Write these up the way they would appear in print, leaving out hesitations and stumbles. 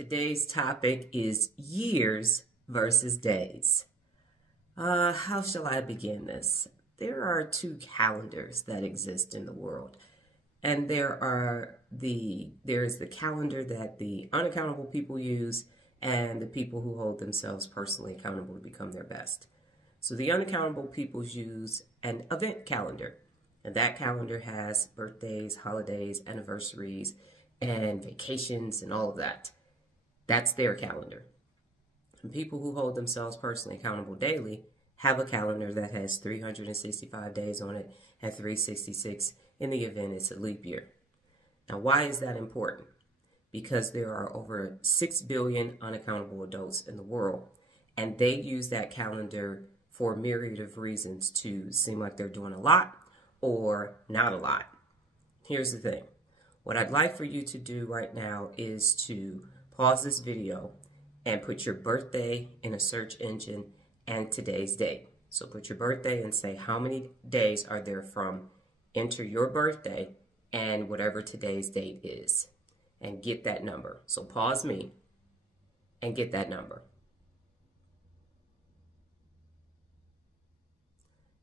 Today's topic is years versus days. How shall I begin this? There are two calendars that exist in the world. And there's the calendar that the unaccountable people use and the people who hold themselves personally accountable to become their best. So the unaccountable people use an event calendar. And that calendar has birthdays, holidays, anniversaries, and vacations and all of that. That's their calendar. And people who hold themselves personally accountable daily have a calendar that has 365 days on it and 366 in the event it's a leap year. Now, why is that important? Because there are over 6 billion unaccountable adults in the world, and they use that calendar for a myriad of reasons to seem like they're doing a lot or not a lot. Here's the thing. What I'd like for you to do right now is to pause this video and put your birthday in a search engine and today's date. So put your birthday and say how many days are there from enter your birthday and whatever today's date is, and get that number. So pause me and get that number.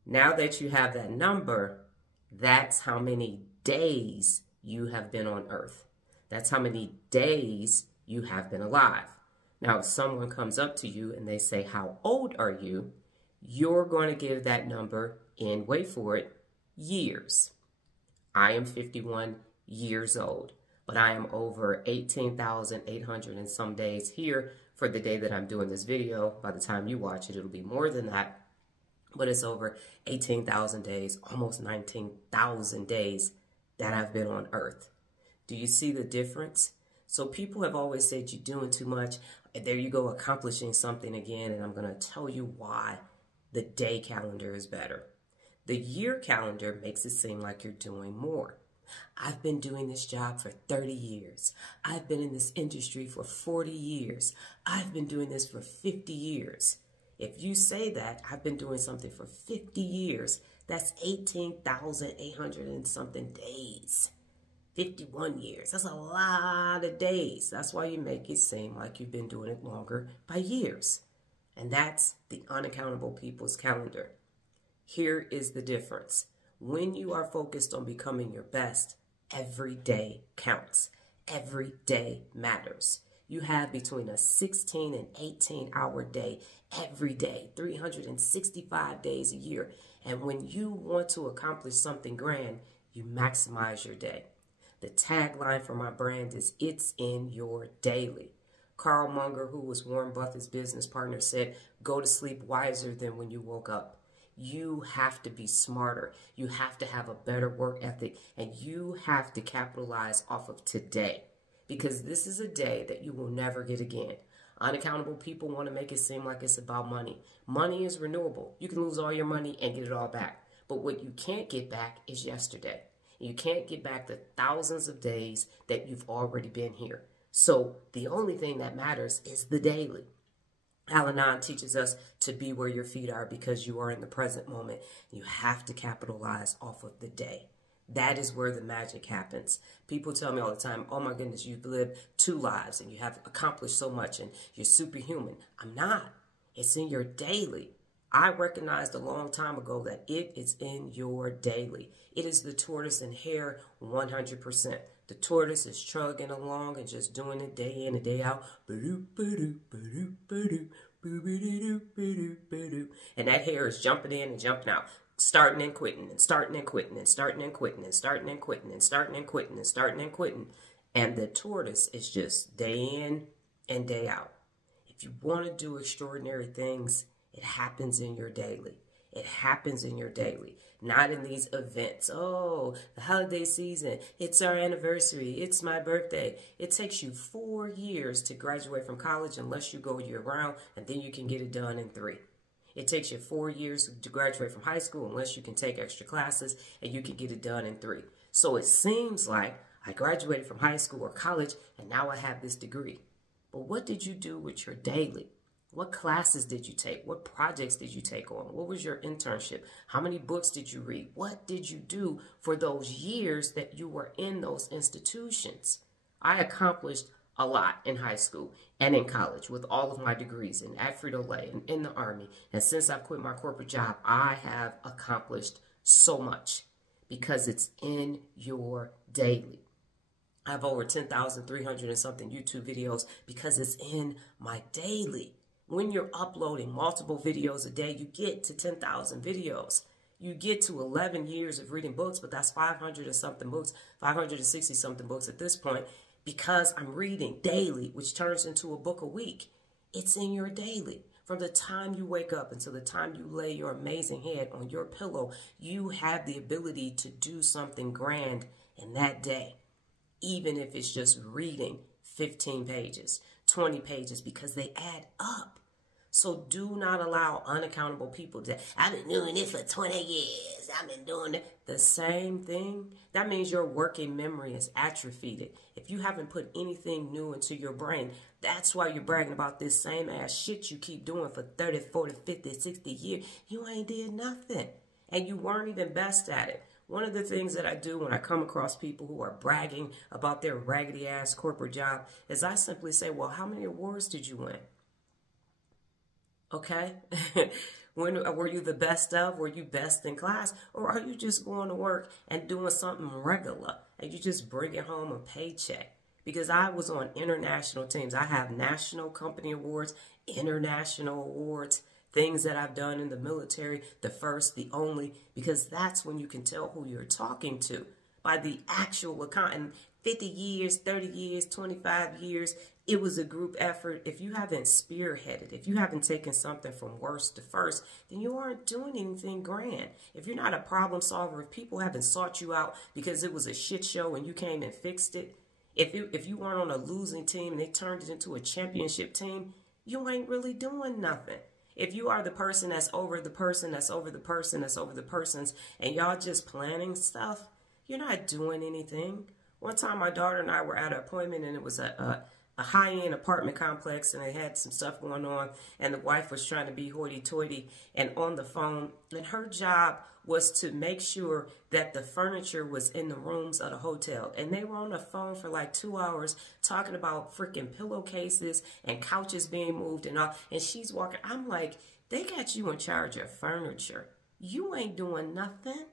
Now that you have that number, that's how many days you have been on Earth. That's how many days you have been alive. Now, if someone comes up to you and they say, how old are you? You're going to give that number in, wait for it, years. I am 51 years old, but I am over 18,800 and some days here for the day that I'm doing this video. By the time you watch it, it'll be more than that, but it's over 18,000 days, almost 19,000 days that I've been on Earth. Do you see the difference? So people have always said you're doing too much. There you go, accomplishing something again, and I'm going to tell you why the day calendar is better. The year calendar makes it seem like you're doing more. I've been doing this job for 30 years. I've been in this industry for 40 years. I've been doing this for 50 years. If you say that I've been doing something for 50 years, that's 18,800 and something days. 51 years. That's a lot of days. That's why you make it seem like you've been doing it longer by years. And that's the unaccountable people's calendar. Here is the difference. When you are focused on becoming your best, every day counts. Every day matters. You have between a 16 and 18-hour day every day, 365 days a year. And when you want to accomplish something grand, you maximize your day. The tagline for my brand is, it's in your daily. Carl Munger, who was Warren Buffett's business partner, said, go to sleep wiser than when you woke up. You have to be smarter. You have to have a better work ethic, and you have to capitalize off of today, because this is a day that you will never get again. Unaccountable people want to make it seem like it's about money. Money is renewable. You can lose all your money and get it all back. But what you can't get back is yesterday. You can't get back the thousands of days that you've already been here. So the only thing that matters is the daily. Al-Anon teaches us to be where your feet are because you are in the present moment. You have to capitalize off of the day. That is where the magic happens. People tell me all the time, oh my goodness, you've lived 2 lives and you have accomplished so much and you're superhuman. I'm not. It's in your daily. I recognized a long time ago that it is in your daily. It is the tortoise and hare 100%. The tortoise is trugging along and just doing it day in and day out. And that hare is jumping in and jumping out, starting and quitting and starting and quitting and starting and quitting and starting and quitting and starting and quitting and starting and quitting. And the tortoise is just day in and day out. If you want to do extraordinary things, it happens in your daily. It happens in your daily, not in these events. Oh, the holiday season, it's our anniversary, it's my birthday. It takes you 4 years to graduate from college unless you go year round, and then you can get it done in 3. It takes you 4 years to graduate from high school unless you can take extra classes, and you can get it done in 3. So it seems like I graduated from high school or college, and now I have this degree. But what did you do with your daily? What classes did you take? What projects did you take on? What was your internship? How many books did you read? What did you do for those years that you were in those institutions? I accomplished a lot in high school and in college with all of my degrees and at Frito-Lay and in the Army. And since I've quit my corporate job, I have accomplished so much because it's in your daily. I have over 10,300 and something YouTube videos because it's in my daily. When you're uploading multiple videos a day, you get to 10,000 videos. You get to 11 years of reading books, but that's 500 and something books, 560 something books at this point, because I'm reading daily, which turns into a book a week. It's in your daily. From the time you wake up until the time you lay your amazing head on your pillow, you have the ability to do something grand in that day, even if it's just reading 15 pages, 20 pages, because they add up. So do not allow unaccountable people to, I've been doing it for 20 years. I've been doing it. The same thing. That means your working memory is atrophied. If you haven't put anything new into your brain, that's why you're bragging about this same ass shit you keep doing for 30, 40, 50, 60 years. You ain't did nothing. And you weren't even best at it. One of the things that I do when I come across people who are bragging about their raggedy ass corporate job is I simply say, well, how many awards did you win? Okay? Were you the best of? Were you best in class? Or are you just going to work and doing something regular and you just bringing home a paycheck? Because I was on international teams. I have national company awards, international awards, things that I've done in the military, the first, the only, because that's when you can tell who you're talking to by the actual account. And 50 years, 30 years, 25 years, it was a group effort. If you haven't spearheaded, if you haven't taken something from worst to first, then you aren't doing anything grand. If you're not a problem solver, if people haven't sought you out because it was a shit show and you came and fixed it, if you weren't on a losing team and they turned it into a championship team, you ain't really doing nothing. If you are the person that's over the person, that's over the person, that's over the persons, and y'all just planning stuff, you're not doing anything. One time my daughter and I were at an appointment and it was a high-end apartment complex and they had some stuff going on and the wife was trying to be hoity-toity and on the phone, and her job was to make sure that the furniture was in the rooms of the hotel. And they were on the phone for like 2 hours talking about freaking pillowcases and couches being moved and all. And she's walking. I'm like, they got you in charge of furniture. You ain't doing nothing.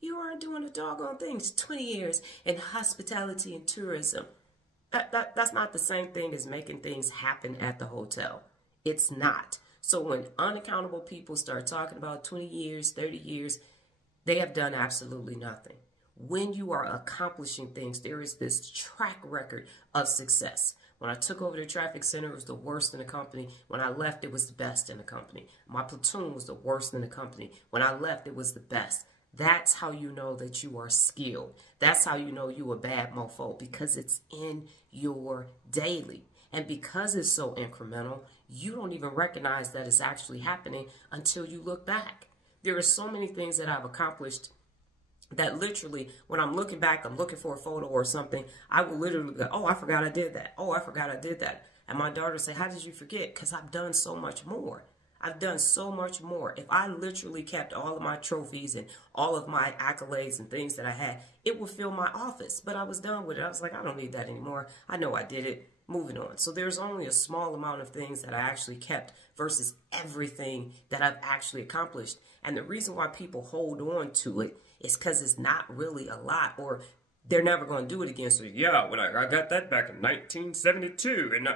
You aren't doing a doggone thing. It's 20 years in hospitality and tourism. That's not the same thing as making things happen at the hotel. It's not. So when unaccountable people start talking about 20 years, 30 years, they have done absolutely nothing. When you are accomplishing things, there is this track record of success. When I took over the traffic center, it was the worst in the company. When I left, it was the best in the company. My platoon was the worst in the company. When I left, it was the best. That's how you know that you are skilled. That's how you know you a bad mofo, because it's in your daily. And because it's so incremental, you don't even recognize that it's actually happening until you look back. There are so many things that I've accomplished that literally, when I'm looking back, I'm looking for a photo or something, I will literally go, oh, I forgot I did that. Oh, I forgot I did that. And my daughter say, how did you forget? Because I've done so much more. I've done so much more. If I literally kept all of my trophies and all of my accolades and things that I had, it would fill my office. But I was done with it. I was like, I don't need that anymore. I know I did it. Moving on. So there's only a small amount of things that I actually kept versus everything that I've actually accomplished. And the reason why people hold on to it is because it's not really a lot, or they're never going to do it again. So yeah, when I got that back in 1972, and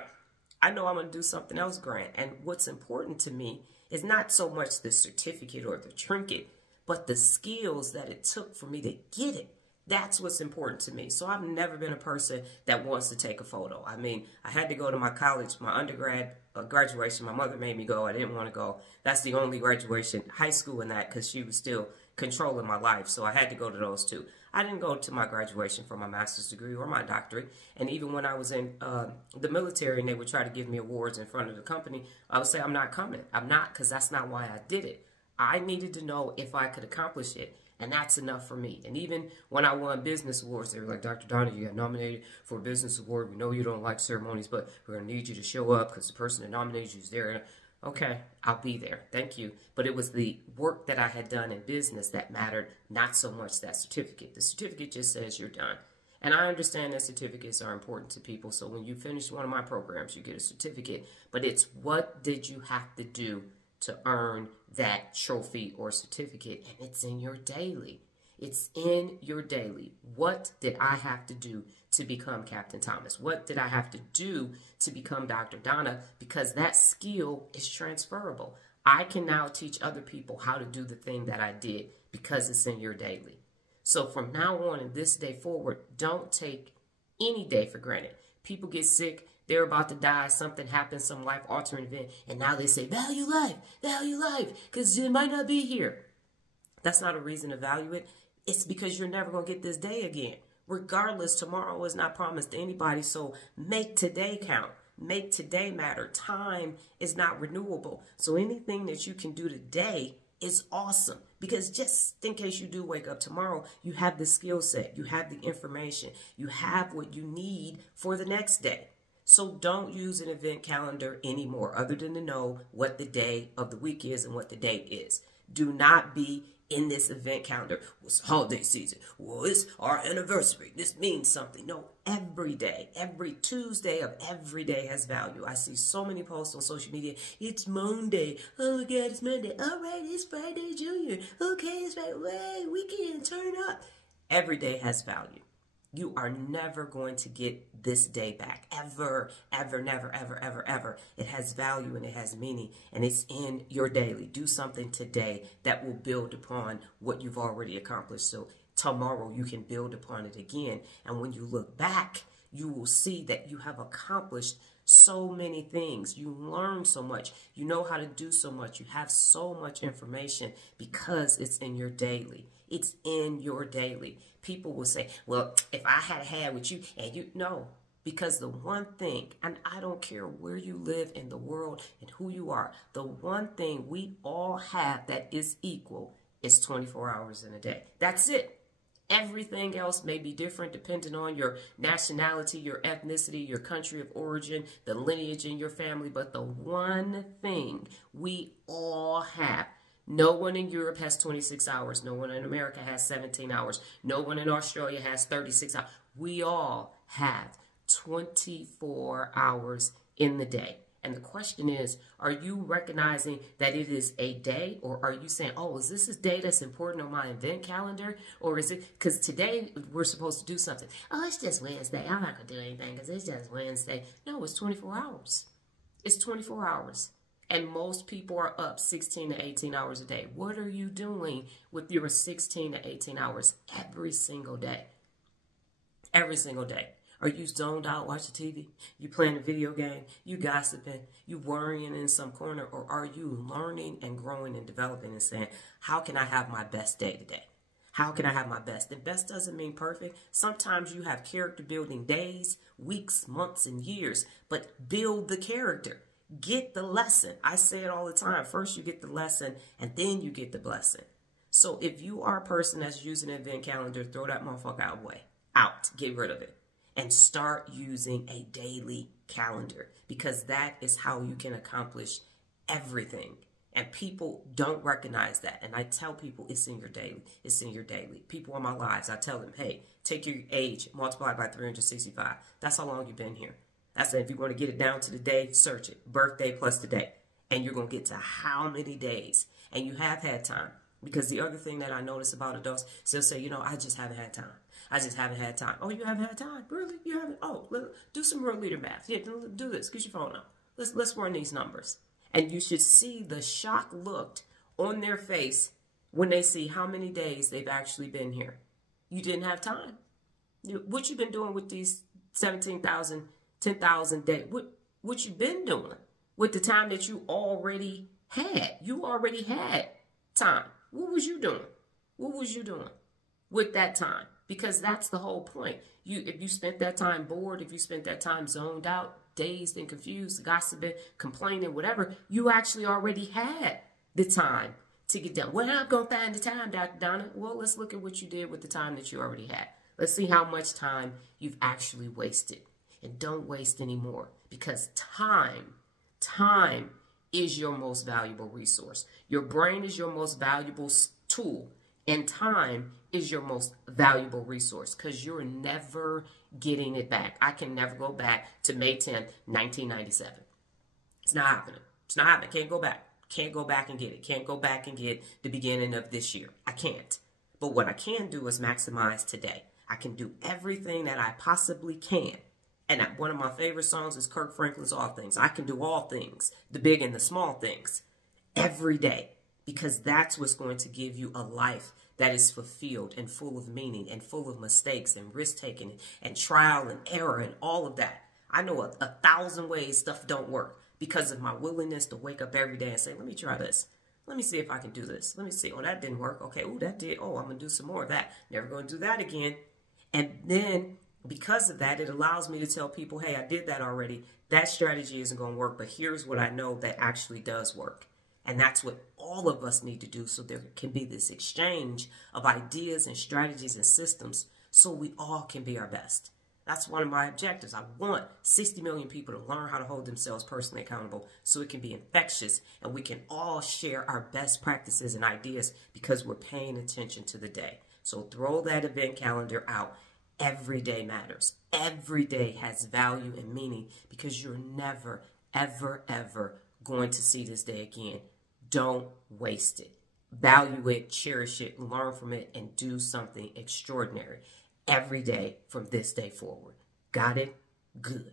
I know I'm going to do something else grand. And what's important to me is not so much the certificate or the trinket, but the skills that it took for me to get it. That's what's important to me. So I've never been a person that wants to take a photo. I mean, I had to go to my college, my undergrad graduation. My mother made me go. I didn't want to go. That's the only graduation, high school and that, because she was still controlling my life. So I had to go to those two. I didn't go to my graduation for my master's degree or my doctorate. And even when I was in the military and they would try to give me awards in front of the company, I would say, I'm not coming. I'm not, because that's not why I did it. I needed to know if I could accomplish it. And that's enough for me. And even when I won business awards, they were like, Dr. Donna, you got nominated for a business award. We know you don't like ceremonies, but we're going to need you to show up because the person that nominated you is there. Okay, I'll be there. Thank you. But it was the work that I had done in business that mattered, not so much that certificate. The certificate just says you're done. And I understand that certificates are important to people. So when you finish one of my programs, you get a certificate. But it's what did you have to do to earn that trophy or certificate? And it's in your daily. It's in your daily. What did I have to do to become Captain Thomas? What did I have to do to become Dr. Donna? Because that skill is transferable. I can now teach other people how to do the thing that I did because it's in your daily. So from now on and this day forward, don't take any day for granted. People get sick, they're about to die, something happens, some life-altering event, and now they say, value life, because it might not be here. That's not a reason to value it. It's because you're never going to get this day again. Regardless, tomorrow is not promised to anybody, so make today count. Make today matter. Time is not renewable. So anything that you can do today is awesome, because just in case you do wake up tomorrow, you have the skill set, you have the information, you have what you need for the next day. So don't use an event calendar anymore other than to know what the day of the week is and what the date is. Do not be in this event calendar. Well, it's holiday season. Well, it's our anniversary. This means something. No, every day, every Tuesday of every day has value. I see so many posts on social media. It's Monday. Oh my God, it's Monday. All right, it's Friday, Junior. Okay, it's Friday. Wait, weekend, turn up. Every day has value. You are never going to get this day back. Ever, ever, never, ever, ever, ever. It has value and it has meaning, and it's in your daily. Do something today that will build upon what you've already accomplished. So tomorrow you can build upon it again. And when you look back, you will see that you have accomplished so many things. You learn so much. You know how to do so much. You have so much information because it's in your daily. It's in your daily. People will say, well, if I had with you and you know, because the one thing, and I don't care where you live in the world and who you are, the one thing we all have that is equal is 24 hours in a day. That's it. Everything else may be different depending on your nationality, your ethnicity, your country of origin, the lineage in your family. But the one thing we all have, no one in Europe has 26 hours. No one in America has 17 hours. No one in Australia has 36 hours. We all have 24 hours in the day. And the question is, are you recognizing that it is a day, or are you saying, oh, is this a day that's important on my event calendar? Or is it, because today we're supposed to do something. Oh, it's just Wednesday. I'm not going to do anything because it's just Wednesday. No, it's 24 hours. It's 24 hours. And most people are up 16 to 18 hours a day. What are you doing with your 16 to 18 hours every single day? Every single day. Are you zoned out watching TV? You playing a video game? You gossiping? You worrying in some corner? Or are you learning and growing and developing and saying, how can I have my best day today? How can I have my best? And best doesn't mean perfect. Sometimes you have character building days, weeks, months, and years. But build the character. Get the lesson. I say it all the time. First you get the lesson and then you get the blessing. So if you are a person that's using an event calendar, throw that motherfucker away. Out. Get rid of it. And start using a daily calendar, because that is how you can accomplish everything. And people don't recognize that. And I tell people it's in your daily. It's in your daily. People in my lives, I tell them, hey, take your age, multiply by 365. That's how long you've been here. I said, if you want to get it down to the day, search it. Birthday plus the day. And you're going to get to how many days. And you have had time. Because the other thing that I notice about adults, they'll say, you know, I just haven't had time. I just haven't had time. Oh, you haven't had time? Really? You haven't? Oh, do some real leader math. Yeah, do this. Get your phone out. Let's run these numbers. And you should see the shock look on their face when they see how many days they've actually been here. You didn't have time. What you been doing with these 17,000, 10,000 days? What you been doing with the time that you already had? You already had time. What was you doing? What was you doing with that time? Because that's the whole point. If you spent that time bored, if you spent that time zoned out, dazed and confused, gossiping, complaining, whatever, you actually already had the time to get done. Well, I'm going to find the time, Dr. Donna. Well, let's look at what you did with the time that you already had. Let's see how much time you've actually wasted. And don't waste any more, because time is your most valuable resource. Your brain is your most valuable tool, and time is your most valuable resource because you're never getting it back. I can never go back to May 10th, 1997. It's not happening. It's not happening. Can't go back. Can't go back and get it. Can't go back and get the beginning of this year. I can't. But what I can do is maximize today. I can do everything that I possibly can. And one of my favorite songs is Kirk Franklin's All Things. I can do all things, the big and the small things, every day. Because that's what's going to give you a life that is fulfilled and full of meaning and full of mistakes and risk-taking and trial and error and all of that. I know a 1,000 ways stuff don't work because of my willingness to wake up every day and say, let me try this. Let me see if I can do this. Let me see. Oh, that didn't work. Okay. Oh, that did. Oh, I'm going to do some more of that. Never going to do that again. And then because of that, it allows me to tell people, hey, I did that already. That strategy isn't going to work, but here's what I know that actually does work. And that's what all of us need to do so there can be this exchange of ideas and strategies and systems so we all can be our best. That's one of my objectives. I want 60 million people to learn how to hold themselves personally accountable so it can be infectious and we can all share our best practices and ideas because we're paying attention to the day. So throw that event calendar out. Every day matters. Every day has value and meaning because you're never, ever, ever going to see this day again. Don't waste it. Value it, cherish it, learn from it, and do something extraordinary every day from this day forward. Got it? Good.